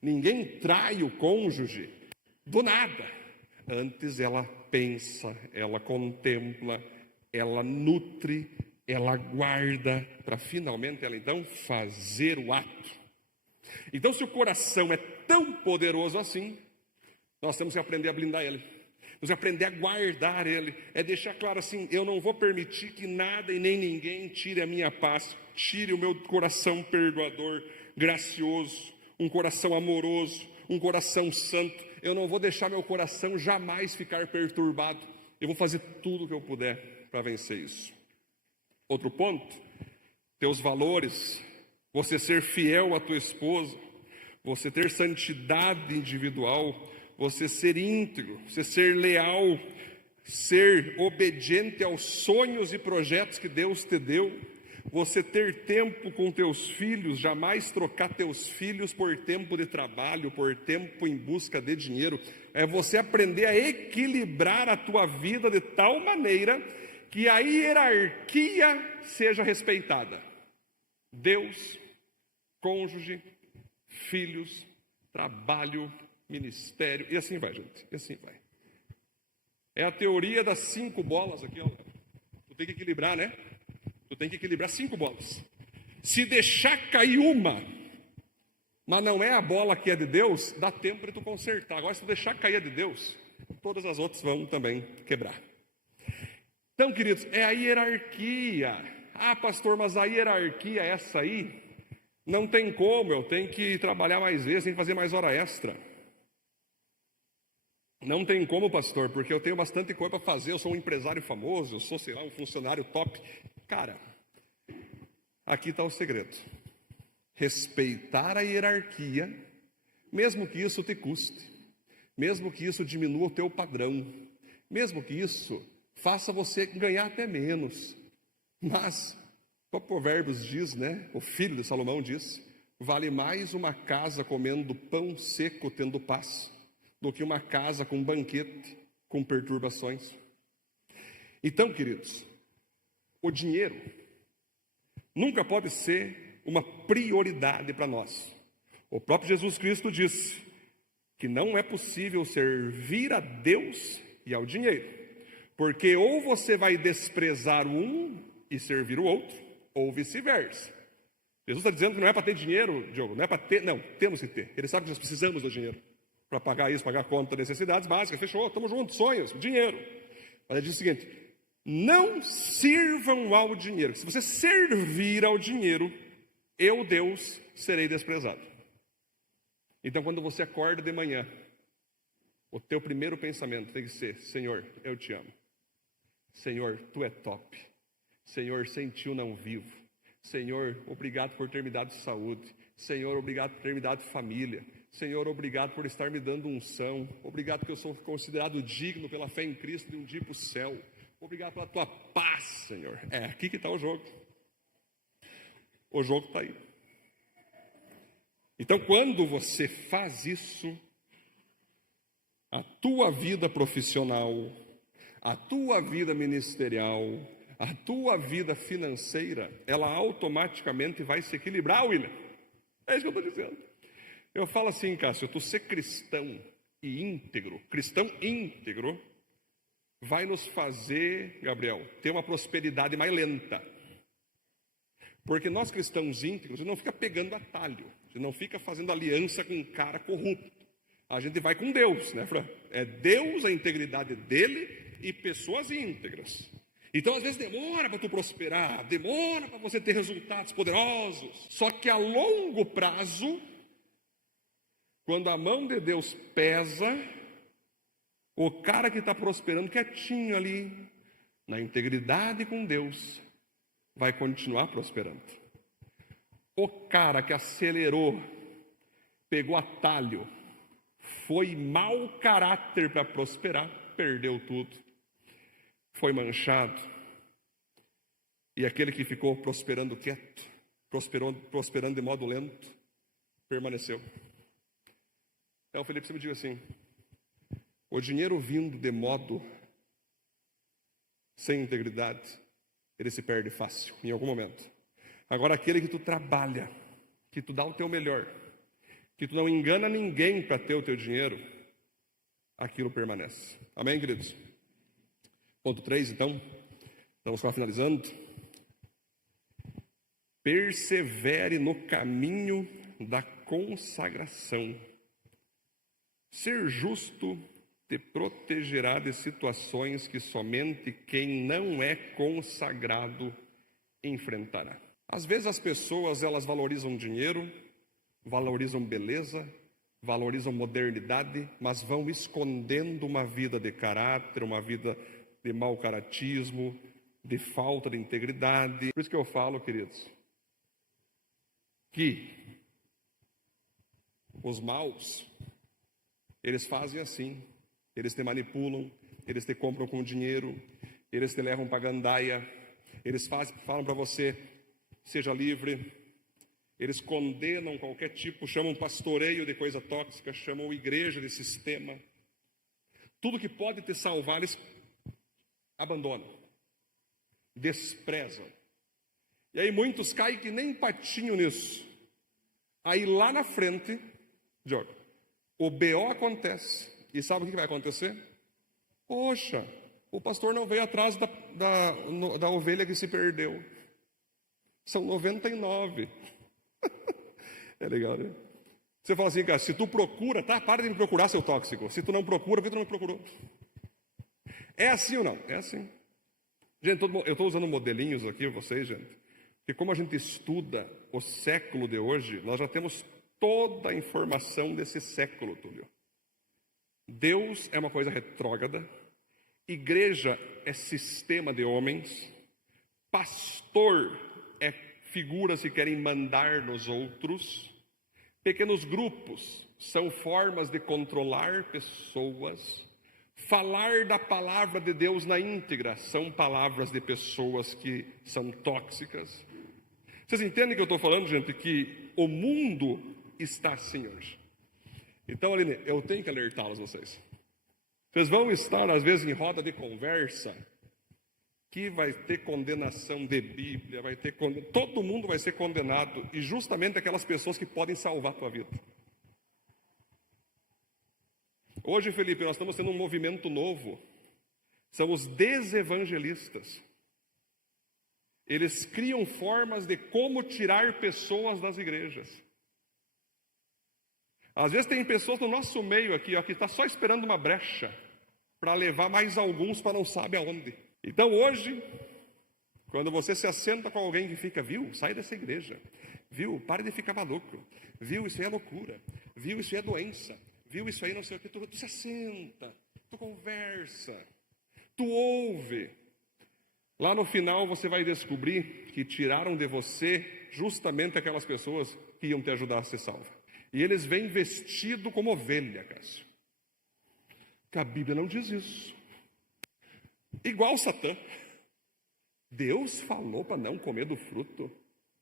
Ninguém trai o cônjuge do nada, antes ela pensa, ela contempla, ela nutre, ela guarda, para finalmente ela então fazer o ato. Então, se o coração é tão poderoso assim, nós temos que aprender a blindar ele, temos que aprender a guardar ele, é deixar claro assim: eu não vou permitir que nada e nem ninguém tire a minha paz, tire o meu coração perdoador, gracioso, um coração amoroso, um coração santo. Eu não vou deixar meu coração jamais ficar perturbado. Eu vou fazer tudo o que eu puder para vencer isso. Outro ponto, teus valores, você ser fiel à tua esposa, você ter santidade individual, você ser íntegro, você ser leal, ser obediente aos sonhos e projetos que Deus te deu, você ter tempo com teus filhos, jamais trocar teus filhos por tempo de trabalho, por tempo em busca de dinheiro. É você aprender a equilibrar a tua vida de tal maneira que a hierarquia seja respeitada. Deus, cônjuge, filhos, trabalho, ministério, e assim vai, gente, e assim vai. É a teoria das 5 bolas aqui, ó. Tu tem que equilibrar, né? Tu tem que equilibrar 5 bolas. Se deixar cair uma, mas não é a bola que é de Deus, dá tempo de tu consertar. Agora, se tu deixar cair a de Deus, todas as outras vão também quebrar. Então, queridos, é a hierarquia. Ah, pastor, mas a hierarquia essa aí, não tem como, eu tenho que trabalhar mais vezes, tenho que fazer mais hora extra. Não tem como, pastor, porque eu tenho bastante coisa para fazer, eu sou um empresário famoso, eu sou, sei lá, um funcionário top. Cara, aqui está o segredo. Respeitar a hierarquia, mesmo que isso te custe, mesmo que isso diminua o teu padrão, mesmo que isso faça você ganhar até menos. Mas, o Provérbios diz, né? O filho de Salomão diz: vale mais uma casa comendo pão seco, tendo paz, do que uma casa com banquete, com perturbações. Então, queridos, o dinheiro nunca pode ser uma prioridade para nós. O próprio Jesus Cristo disse que não é possível servir a Deus e ao dinheiro, porque ou você vai desprezar um e servir o outro, ou vice-versa. Jesus está dizendo que não é para ter dinheiro, Diogo, não é para ter, não, temos que ter. Ele sabe que nós precisamos do dinheiro para pagar isso, pagar a conta, necessidades básicas, fechou, estamos juntos, sonhos, dinheiro. Mas ele diz o seguinte: não sirvam ao dinheiro, se você servir ao dinheiro, eu, Deus, serei desprezado. Então, quando você acorda de manhã, o teu primeiro pensamento tem que ser: Senhor, eu te amo. Senhor, tu é top. Senhor, sem ti eu não vivo. Senhor, obrigado por ter me dado saúde. Senhor, obrigado por ter me dado família. Senhor, obrigado por estar me dando unção. Obrigado que eu sou considerado digno pela fé em Cristo de um dia para o céu. Obrigado pela tua paz, Senhor. É aqui que está o jogo. O jogo está aí. Então, quando você faz isso, a tua vida profissional, a tua vida ministerial, a tua vida financeira, ela automaticamente vai se equilibrar, William. É isso que eu estou dizendo. Eu falo assim, Cássio, tu ser cristão íntegro, vai nos fazer, Gabriel, ter uma prosperidade mais lenta. Porque nós cristãos íntegros, a gente não fica pegando atalho, a gente não fica fazendo aliança com um cara corrupto. A gente vai com Deus, né, Fran? É Deus, a integridade dele e pessoas íntegras. Então, às vezes demora para tu prosperar, demora para você ter resultados poderosos. Só que a longo prazo, quando a mão de Deus pesa, o cara que está prosperando quietinho ali, na integridade com Deus, vai continuar prosperando. O cara que acelerou, pegou atalho, foi mau caráter para prosperar, perdeu tudo. Foi manchado. E aquele que ficou prosperando quieto, prosperando de modo lento, permaneceu. Então, Felipe, você me diga assim: o dinheiro vindo de modo sem integridade, ele se perde fácil, em algum momento. Agora, aquele que tu trabalha, que tu dá o teu melhor, que tu não engana ninguém para ter o teu dinheiro, aquilo permanece. Amém, queridos? Ponto 3, então, estamos quase finalizando. Persevere no caminho da consagração. Ser justo te protegerá de situações que somente quem não é consagrado enfrentará. Às vezes as pessoas, elas valorizam dinheiro, valorizam beleza, valorizam modernidade, mas vão escondendo uma vida de caráter, uma vida de mau caratismo, de falta de integridade. Por isso que eu falo, queridos, que os maus, eles fazem assim, eles te manipulam, eles te compram com dinheiro, eles te levam para gandaia, eles falam para você, seja livre, eles condenam qualquer tipo, chamam pastoreio de coisa tóxica, chamam igreja de sistema. Tudo que pode te salvar, eles abandonam, desprezam. E aí muitos caem que nem patinho nisso. Aí lá na frente, Diogo, o BO acontece. E sabe o que vai acontecer? Poxa, o pastor não veio atrás da ovelha que se perdeu. São 99. É legal, né? Você fala assim, cara, se tu procura, tá? Para de me procurar, seu tóxico. Se tu não procura, por que tu não me procurou? É assim ou não? É assim. Gente, eu estou usando modelinhos aqui, vocês, gente, que como a gente estuda o século de hoje, nós já temos toda a informação desse século, Túlio. Deus é uma coisa retrógrada, igreja é sistema de homens, pastor é figuras que querem mandar nos outros, pequenos grupos são formas de controlar pessoas, falar da palavra de Deus na íntegra são palavras de pessoas que são tóxicas. Vocês entendem que eu estou falando, gente, que o mundo está assim hoje. Então, Aline, eu tenho que alertá-los, vocês. Vocês vão estar, às vezes, em roda de conversa, que vai ter condenação de Bíblia, todo mundo vai ser condenado, e justamente aquelas pessoas que podem salvar a tua vida. Hoje, Felipe, nós estamos tendo um movimento novo, são os desevangelistas. Eles criam formas de como tirar pessoas das igrejas. Às vezes tem pessoas no nosso meio aqui, ó, que está só esperando uma brecha para levar mais alguns para não sabe aonde. Então hoje, quando você se assenta com alguém que fica, viu, sai dessa igreja, viu, pare de ficar maluco, viu, isso aí é loucura, viu, isso aí é doença, viu, isso aí não sei o que, tu se assenta, tu conversa, tu ouve. Lá no final você vai descobrir que tiraram de você justamente aquelas pessoas que iam te ajudar a ser salva. E eles vêm vestidos como ovelha, Cássio. Que a Bíblia não diz isso. Igual Satã. Deus falou para não comer do fruto.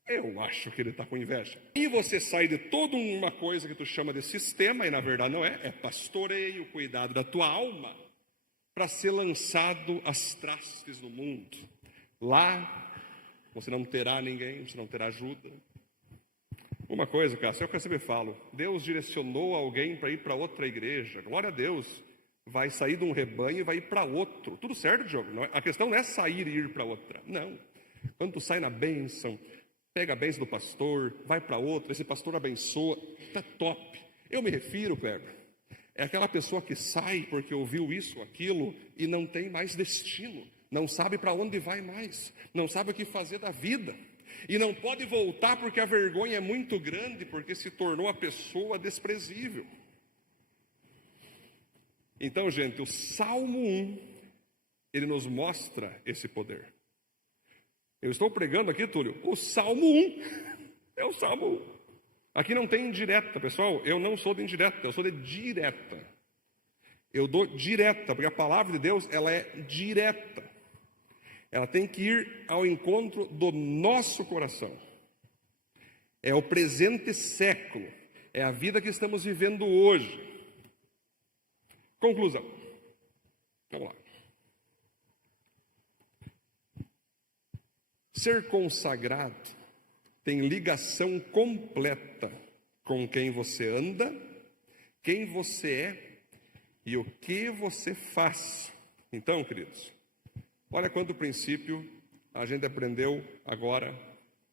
Eu acho que ele está com inveja. E você sai de toda uma coisa que tu chama de sistema, e na verdade não é. É pastoreio, cuidado da tua alma, para ser lançado às trastes do mundo. Lá, você não terá ninguém, você não terá ajuda. Uma coisa, Cássio, é o que eu sempre falo. Deus direcionou alguém para ir para outra igreja. Glória a Deus. Vai sair de um rebanho e vai ir para outro. Tudo certo, Diogo? A questão não é sair e ir para outra. Não. Quando tu sai na bênção, pega a bênção do pastor, vai para outra, esse pastor abençoa, tá top. Eu me refiro, Pedro, é aquela pessoa que sai porque ouviu isso, aquilo e não tem mais destino. Não sabe para onde vai mais. Não sabe o que fazer da vida. E não pode voltar porque a vergonha é muito grande, porque se tornou a pessoa desprezível. Então, gente, o Salmo 1, ele nos mostra esse poder. Eu estou pregando aqui, Túlio, o Salmo 1. É o Salmo 1. Aqui não tem indireta, pessoal. Eu não sou de indireta, eu sou de direta. Eu dou direta, porque a palavra de Deus, ela é direta. Ela tem que ir ao encontro do nosso coração. É o presente século. É a vida que estamos vivendo hoje. Conclusão. Vamos lá. Ser consagrado tem ligação completa com quem você anda, quem você é e o que você faz. Então, queridos, olha quanto princípio a gente aprendeu agora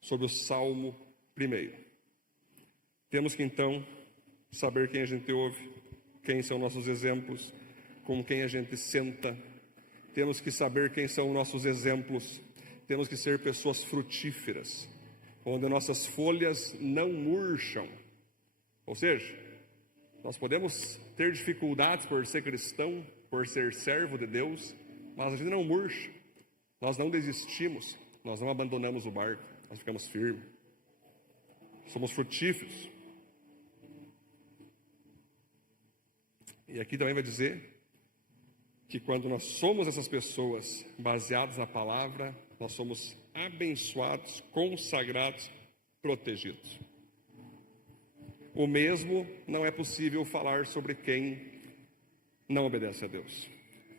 sobre o Salmo 1. Temos que então saber quem a gente ouve, quem são nossos exemplos, com quem a gente senta. Temos que saber quem são nossos exemplos. Temos que ser pessoas frutíferas, onde nossas folhas não murcham. Ou seja, nós podemos ter dificuldades por ser cristão, por ser servo de Deus, mas a gente não murcha. Nós não desistimos, nós não abandonamos o barco, nós ficamos firmes. Somos frutíferos. E aqui também vai dizer que quando nós somos essas pessoas baseadas na palavra, nós somos abençoados, consagrados, protegidos. O mesmo não é possível falar sobre quem não obedece a Deus,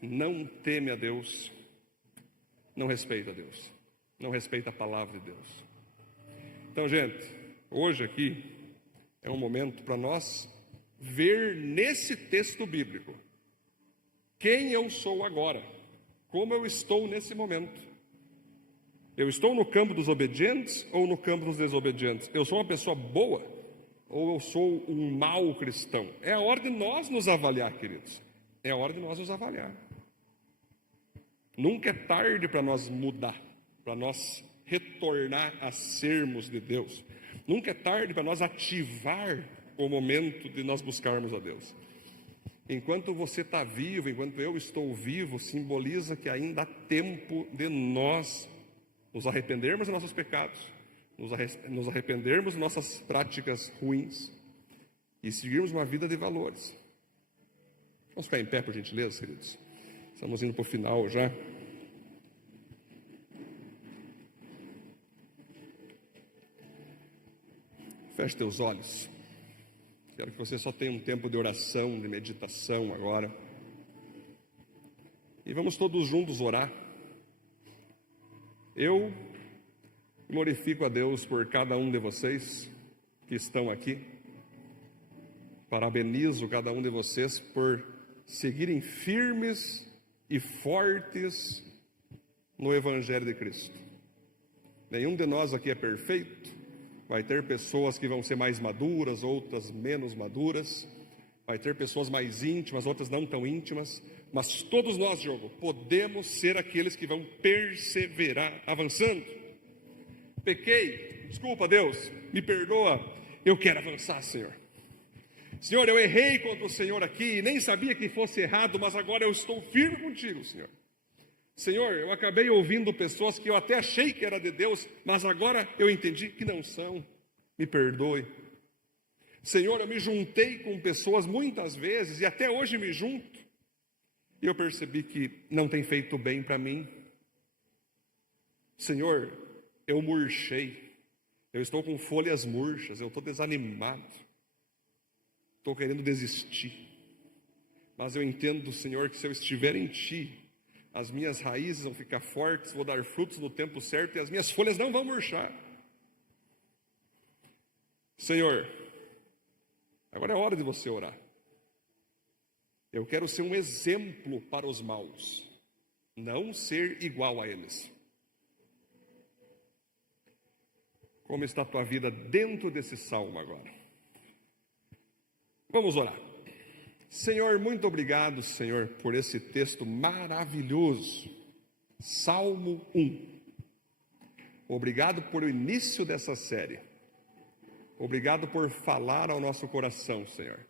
não teme a Deus, não respeita a Deus, não respeita a palavra de Deus. Então, gente, hoje aqui é um momento para nós ver nesse texto bíblico quem eu sou agora, como eu estou nesse momento. Eu estou no campo dos obedientes ou no campo dos desobedientes? Eu sou uma pessoa boa ou eu sou um mau cristão? É a hora de nós nos avaliar, queridos. É a hora de nós nos avaliar. Nunca é tarde para nós mudar, para nós retornar a sermos de Deus. Nunca é tarde para nós ativar o momento de nós buscarmos a Deus. Enquanto você está vivo, enquanto eu estou vivo, simboliza que ainda há tempo de nós nos arrependermos dos nossos pecados, nos arrependermos de nossas práticas ruins e seguirmos uma vida de valores. Vamos ficar em pé, por gentileza, queridos? Estamos indo para o final já. Feche teus olhos. Quero que você só tenha um tempo de oração, de meditação agora. E vamos todos juntos orar. Eu glorifico a Deus por cada um de vocês que estão aqui. Parabenizo cada um de vocês por seguirem firmes e fortes no Evangelho de Cristo. Nenhum de nós aqui é perfeito. Vai ter pessoas que vão ser mais maduras, outras menos maduras. Vai ter pessoas mais íntimas, outras não tão íntimas. Mas todos nós, Diogo, podemos ser aqueles que vão perseverar avançando. Pequei, desculpa Deus, me perdoa, eu quero avançar, Senhor. Senhor, eu errei contra o Senhor aqui, nem sabia que fosse errado, mas agora eu estou firme contigo, Senhor. Senhor, eu acabei ouvindo pessoas que eu até achei que era de Deus, mas agora eu entendi que não são. Me perdoe. Senhor, eu me juntei com pessoas muitas vezes, e até hoje me junto, e eu percebi que não tem feito bem para mim. Senhor, eu murchei, eu estou com folhas murchas, eu estou desanimado, estou querendo desistir. Mas eu entendo, Senhor, que se eu estiver em Ti, as minhas raízes vão ficar fortes, vou dar frutos no tempo certo e as minhas folhas não vão murchar. Senhor, agora é hora de você orar. Eu quero ser um exemplo para os maus, não ser igual a eles. Como está a tua vida dentro desse salmo agora? Vamos orar. Senhor, muito obrigado, Senhor, por esse texto maravilhoso. Salmo 1. Obrigado por o início dessa série. Obrigado por falar ao nosso coração, Senhor.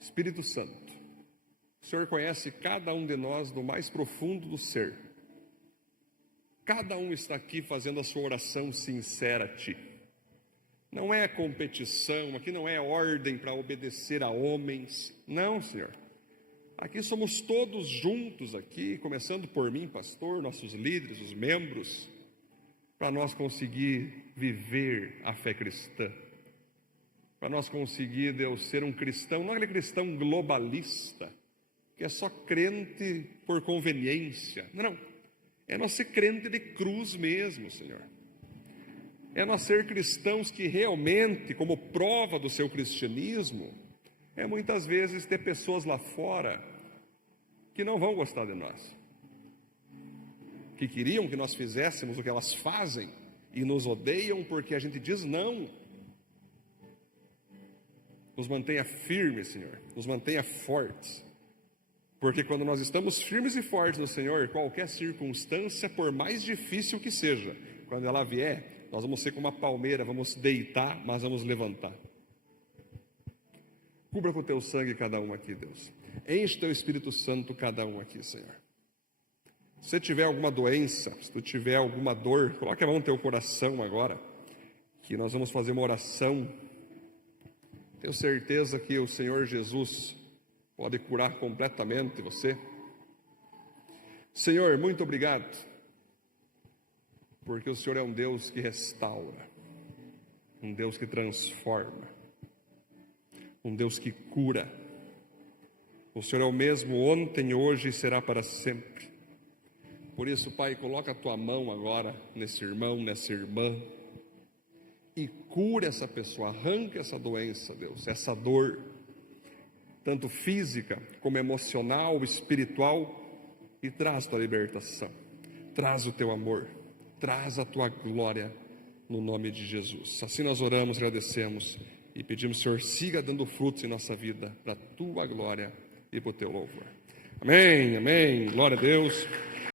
Espírito Santo, o Senhor conhece cada um de nós no mais profundo do ser. Cada um está aqui fazendo a sua oração sincera a Ti. Não é competição, aqui não é ordem para obedecer a homens. Não, Senhor. Aqui somos todos juntos aqui, começando por mim, pastor, nossos líderes, os membros, para nós conseguir viver a fé cristã. Para nós conseguir, Deus, ser um cristão, não é aquele cristão globalista, que é só crente por conveniência. Não, é nós ser crente de cruz mesmo, Senhor. É nós ser cristãos que realmente, como prova do seu cristianismo, é muitas vezes ter pessoas lá fora que não vão gostar de nós, que queriam que nós fizéssemos o que elas fazem e nos odeiam porque a gente diz não. Nos mantenha firmes, Senhor, nos mantenha fortes, porque quando nós estamos firmes e fortes no Senhor, qualquer circunstância, por mais difícil que seja, quando ela vier, nós vamos ser como uma palmeira, vamos deitar, mas vamos levantar. Cubra com o Teu sangue cada um aqui, Deus. Enche Teu Espírito Santo cada um aqui, Senhor. Se você tiver alguma doença, se tu tiver alguma dor, coloque a mão no teu coração agora, que nós vamos fazer uma oração. Tenho certeza que o Senhor Jesus pode curar completamente você. Senhor, muito obrigado, porque o Senhor é um Deus que restaura, um Deus que transforma, um Deus que cura. O Senhor é o mesmo ontem, hoje e será para sempre. Por isso, Pai, coloca a Tua mão agora nesse irmão, nessa irmã, e cura essa pessoa, arranca essa doença, Deus, essa dor. tanto física como emocional, espiritual, e traz tua libertação, traz o teu amor, traz a tua glória, no nome de Jesus. Assim nós oramos, agradecemos e pedimos, Senhor, siga dando frutos em nossa vida, para a tua glória e para o teu louvor. Amém, amém, glória a Deus.